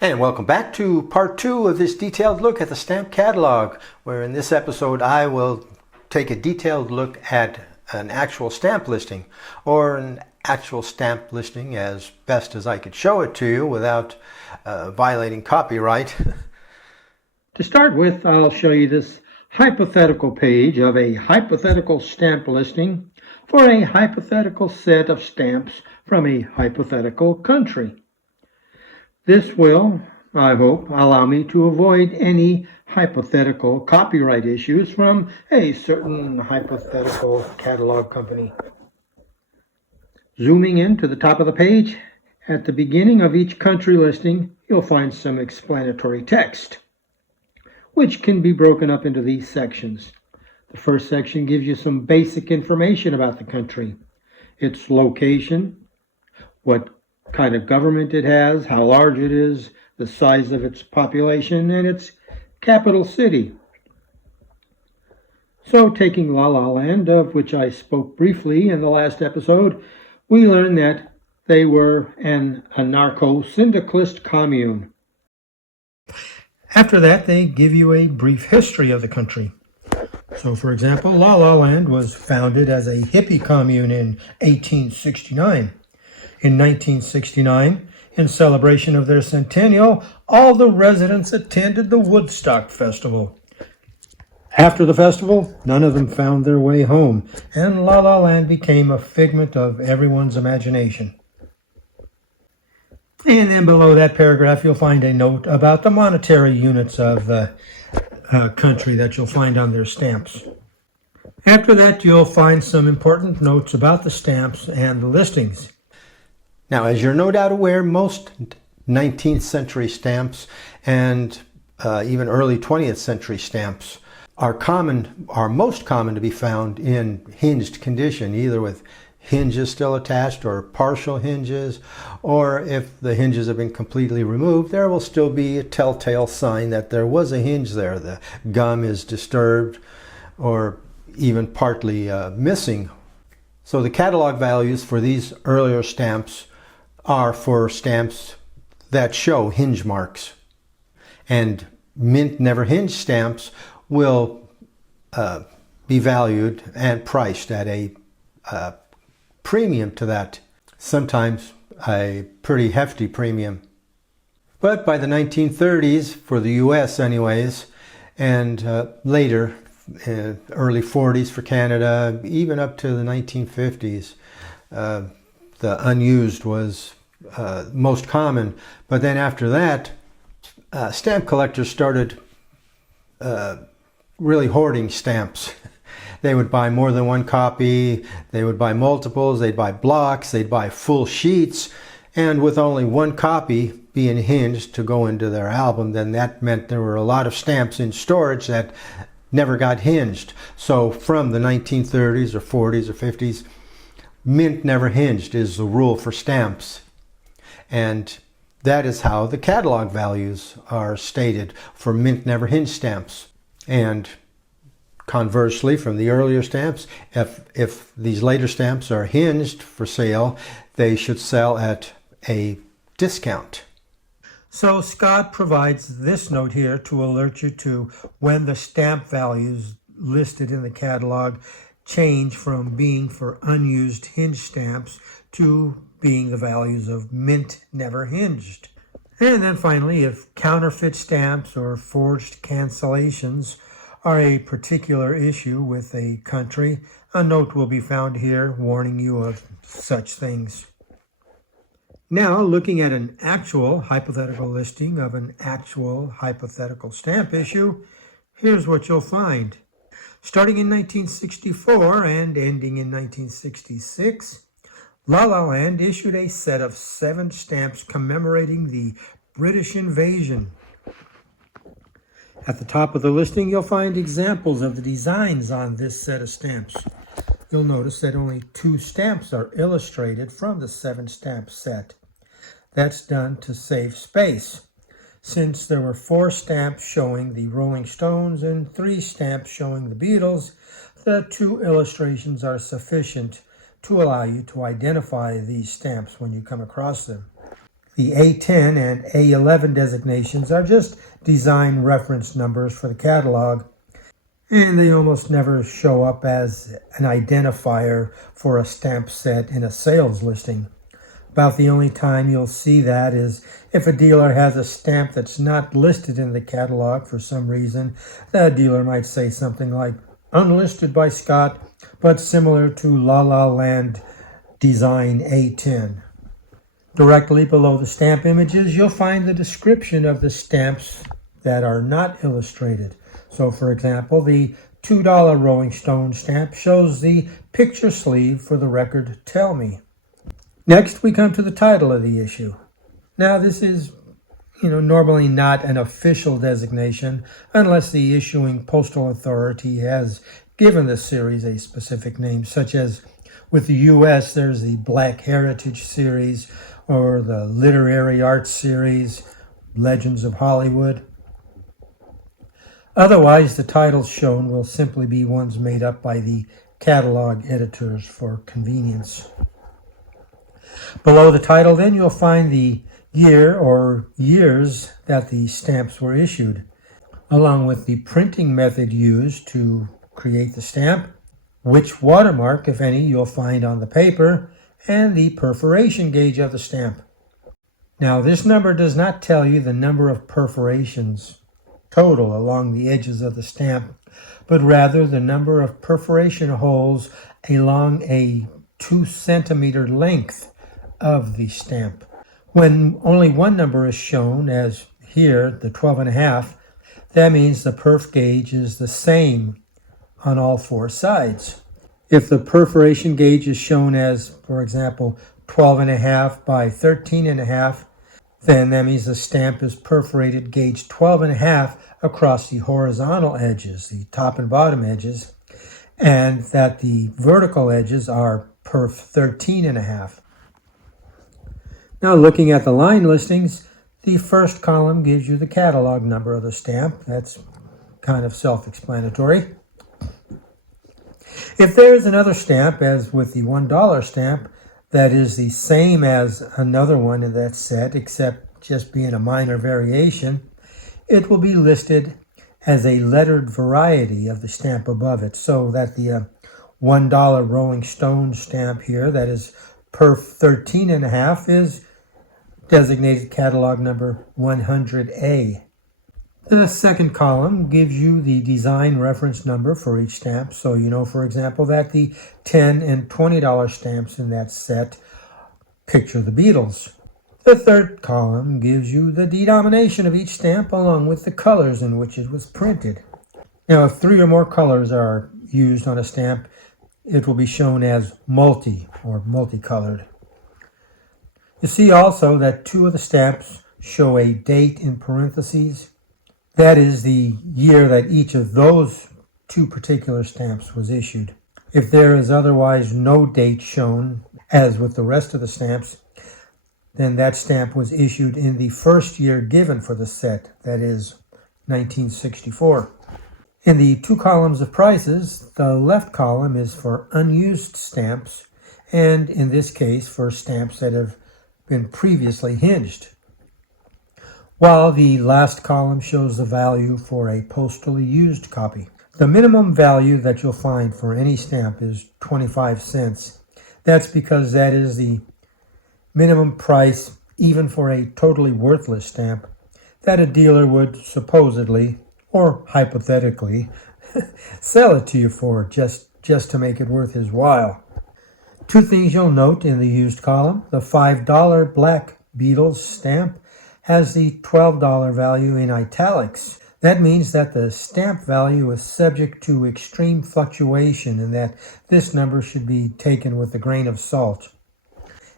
And welcome back to part 2 of this detailed look at the stamp catalog, where in this episode I will take a detailed look at an actual stamp listing, or an actual stamp listing as best as I could show it to you without violating copyright. To start with, I'll show you this hypothetical page of a hypothetical stamp listing for a hypothetical set of stamps from a hypothetical country. This will, I hope, allow me to avoid any hypothetical copyright issues from a certain hypothetical catalog company. Zooming in to the top of the page, at the beginning of each country listing, you'll find some explanatory text, which can be broken up into these sections. The first section gives you some basic information about the country, its location, what kind of government it has, how large it is, the size of its population, and its capital city. So, taking La La Land, of which I spoke briefly in the last episode, we learned that they were an anarcho-syndicalist commune. After that, they give you a brief history of the country. So, for example, La La Land was founded as a hippie commune in 1869. In 1969, in celebration of their centennial, all the residents attended the Woodstock Festival. After the festival, none of them found their way home, and La La Land became a figment of everyone's imagination. And then below that paragraph, you'll find a note about the monetary units of the country that you'll find on their stamps. After that, you'll find some important notes about the stamps and the listings. Now, as you're no doubt aware, most 19th century stamps and even early 20th century stamps are most common to be found in hinged condition, either with hinges still attached or partial hinges, or if the hinges have been completely removed, there will still be a telltale sign that there was a hinge there. The gum is disturbed or even partly missing. So the catalog values for these earlier stamps are for stamps that show hinge marks. And mint never hinged stamps will be valued and priced at a premium to that, sometimes a pretty hefty premium. But by the 1930s, for the US anyways, and later, early 40s for Canada, even up to the 1950s, the unused was most common. But then after that, stamp collectors started really hoarding stamps. They would buy more than one copy, they would buy multiples, they'd buy blocks, they'd buy full sheets, and with only one copy being hinged to go into their album, then that meant there were a lot of stamps in storage that never got hinged. So from the 1930s or 40s or 50s, mint never hinged is the rule for stamps. And that is how the catalog values are stated for mint never hinged stamps. And conversely, from the earlier stamps, if these later stamps are hinged for sale, they should sell at a discount. So Scott provides this note here to alert you to when the stamp values listed in the catalog change from being for unused hinged stamps to being the values of mint never hinged. And then finally, if counterfeit stamps or forged cancellations are a particular issue with a country, a note will be found here warning you of such things. Now, looking at an actual hypothetical listing of an actual hypothetical stamp issue, here's what you'll find. Starting in 1964 and ending in 1966, La La Land issued a set of 7 stamps commemorating the British invasion. At the top of the listing, you'll find examples of the designs on this set of stamps. You'll notice that only 2 stamps are illustrated from the 7-stamp set. That's done to save space, since there were 4 stamps showing the Rolling Stones and 3 stamps showing the Beatles. The 2 illustrations are sufficient to allow you to identify these stamps when you come across them. The A10 and A11 designations are just design reference numbers for the catalog, and they almost never show up as an identifier for a stamp set in a sales listing. About the only time you'll see that is if a dealer has a stamp that's not listed in the catalog for some reason. The dealer might say something like, unlisted by Scott, but similar to La La Land Design A10. Directly below the stamp images, you'll find the description of the stamps that are not illustrated. So, for example, the $2 Rolling Stone stamp shows the picture sleeve for the record Tell Me. Next, we come to the title of the issue. Now, this is, normally not an official designation unless the issuing postal authority has given the series a specific name, such as with the U.S., there's the Black Heritage Series or the Literary Arts Series, Legends of Hollywood. Otherwise, the titles shown will simply be ones made up by the catalog editors for convenience. Below the title, then, you'll find the year or years that the stamps were issued, along with the printing method used to create the stamp, which watermark, if any, you'll find on the paper, and the perforation gauge of the stamp. Now, this number does not tell you the number of perforations total along the edges of the stamp, but rather the number of perforation holes along a 2 centimeter length of the stamp. When only one number is shown, as here, the 12.5, that means the perf gauge is the same on all 4 sides. If the perforation gauge is shown as, for example, 12.5 by 13.5, then that means the stamp is perforated gauge 12.5 across the horizontal edges, the top and bottom edges, and that the vertical edges are perf 13.5. Now, looking at the line listings, the first column gives you the catalog number of the stamp. That's kind of self-explanatory. If there is another stamp, as with the $1 stamp, that is the same as another one in that set, except just being a minor variation, it will be listed as a lettered variety of the stamp above it, so that the $1 Rolling Stone stamp here, that is perf 13.5, is designated catalog number 100A. The second column gives you the design reference number for each stamp, so you know, for example, that the $10 and $20 stamps in that set picture the Beatles. The third column gives you the denomination of each stamp along with the colors in which it was printed. Now, if 3 or more colors are used on a stamp, it will be shown as multi or multicolored. You see also that 2 of the stamps show a date in parentheses. That is the year that each of those 2 particular stamps was issued. If there is otherwise no date shown, as with the rest of the stamps, then that stamp was issued in the first year given for the set, that is 1964. In the 2 columns of prices, the left column is for unused stamps, and in this case for stamps that have been previously hinged, while the last column shows the value for a postally used copy. The minimum value that you'll find for any stamp is 25 cents. That's because that is the minimum price, even for a totally worthless stamp, that a dealer would supposedly, or hypothetically, sell it to you for, just to make it worth his while. 2 things you'll note in the used column. The $5 Black Beatles stamp has the $12 value in italics. That means that the stamp value is subject to extreme fluctuation and that this number should be taken with a grain of salt.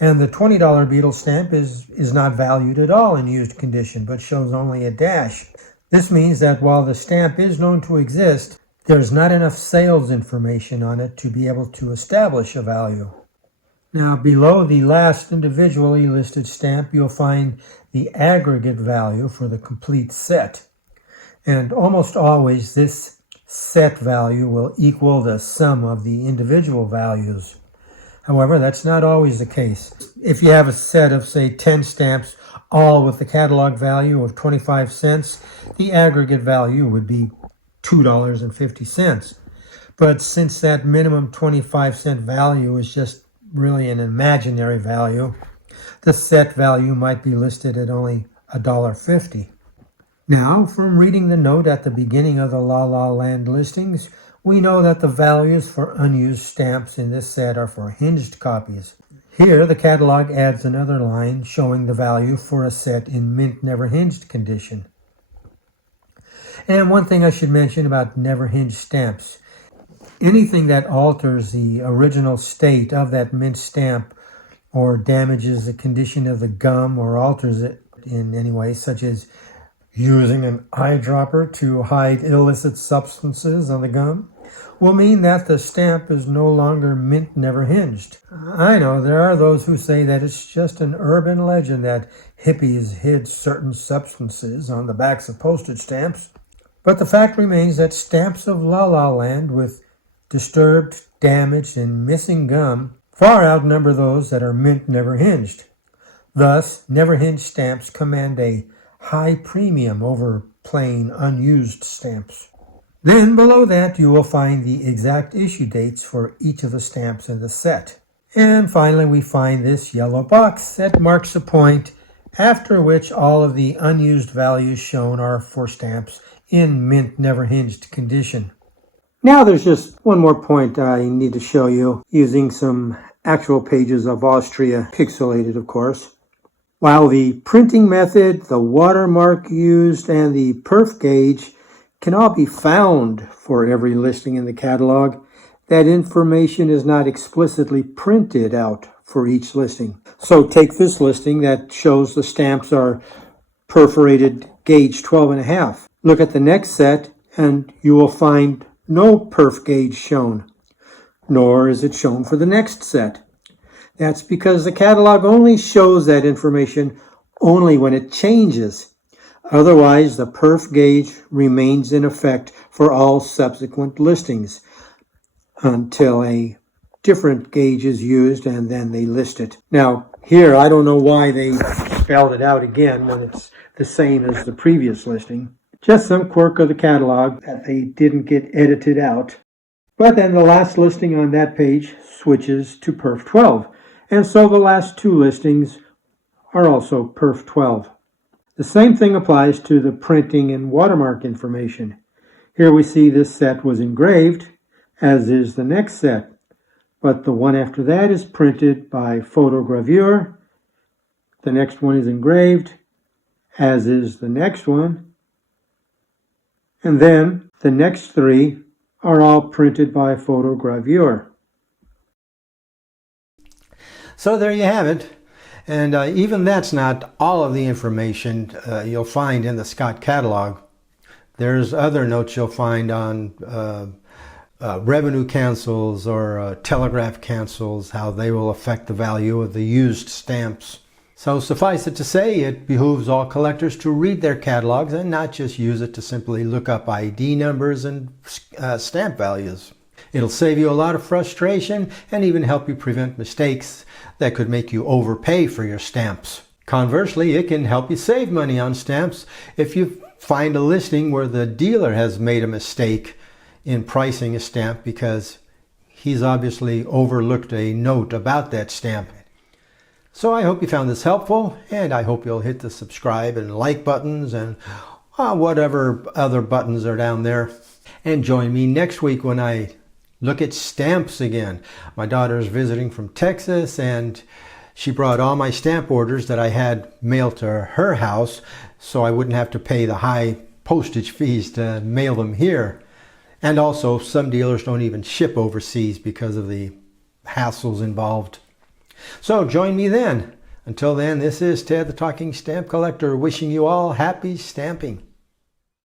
And the $20 Beatles stamp is not valued at all in used condition, but shows only a dash. This means that while the stamp is known to exist, there's not enough sales information on it to be able to establish a value. Now, below the last individually listed stamp, you'll find the aggregate value for the complete set. And almost always this set value will equal the sum of the individual values. However, that's not always the case. If you have a set of, say, 10 stamps, all with the catalog value of 25 cents, the aggregate value would be $2.50. But since that minimum 25-cent value is just really an imaginary value, the set value might be listed at only $1.50. Now, from reading the note at the beginning of the La La Land listings, we know that the values for unused stamps in this set are for hinged copies. Here, the catalog adds another line showing the value for a set in mint never hinged condition. And one thing I should mention about never hinged stamps. Anything that alters the original state of that mint stamp or damages the condition of the gum or alters it in any way, such as using an eyedropper to hide illicit substances on the gum, will mean that the stamp is no longer mint never hinged. I know there are those who say that it's just an urban legend that hippies hid certain substances on the backs of postage stamps, but the fact remains that stamps of La La Land with disturbed, damaged, and missing gum far outnumber those that are mint never hinged. Thus, never hinged stamps command a high premium over plain unused stamps. Then below that you will find the exact issue dates for each of the stamps in the set. And finally we find this yellow box that marks a point after which all of the unused values shown are for stamps in mint never hinged condition. Now there's just one more point I need to show you using some actual pages of Austria, pixelated of course. While the printing method, the watermark used, and the perf gauge can all be found for every listing in the catalog, that information is not explicitly printed out for each listing. So take this listing that shows the stamps are perforated gauge 12.5. Look at the next set and you will find no perf gauge shown, nor is it shown for the next set. That's because the catalog only shows that information only when it changes. Otherwise, the perf gauge remains in effect for all subsequent listings until a different gauge is used and then they list it. Now, here, I don't know why they spelled it out again when it's the same as the previous listing. Just some quirk of the catalog that they didn't get edited out. But then the last listing on that page switches to perf 12. And so the last two listings are also perf 12. The same thing applies to the printing and watermark information. Here we see this set was engraved, as is the next set, but the one after that is printed by photogravure. The next one is engraved, as is the next one. And then the next three are all printed by photogravure. So there you have it. And even that's not all of the information you'll find in the Scott Catalog. There's other notes you'll find on revenue cancels or telegraph cancels, how they will affect the value of the used stamps. So suffice it to say, it behooves all collectors to read their catalogs and not just use it to simply look up ID numbers and stamp values. It'll save you a lot of frustration and even help you prevent mistakes that could make you overpay for your stamps. Conversely, it can help you save money on stamps if you find a listing where the dealer has made a mistake in pricing a stamp because he's obviously overlooked a note about that stamp. So I hope you found this helpful, and I hope you'll hit the subscribe and like buttons and whatever other buttons are down there. And join me next week when I look at stamps again. My daughter's visiting from Texas, and she brought all my stamp orders that I had mailed to her house so I wouldn't have to pay the high postage fees to mail them here. And also, some dealers don't even ship overseas because of the hassles involved. So join me then. Until then, this is Ted the Talking Stamp Collector wishing you all happy stamping.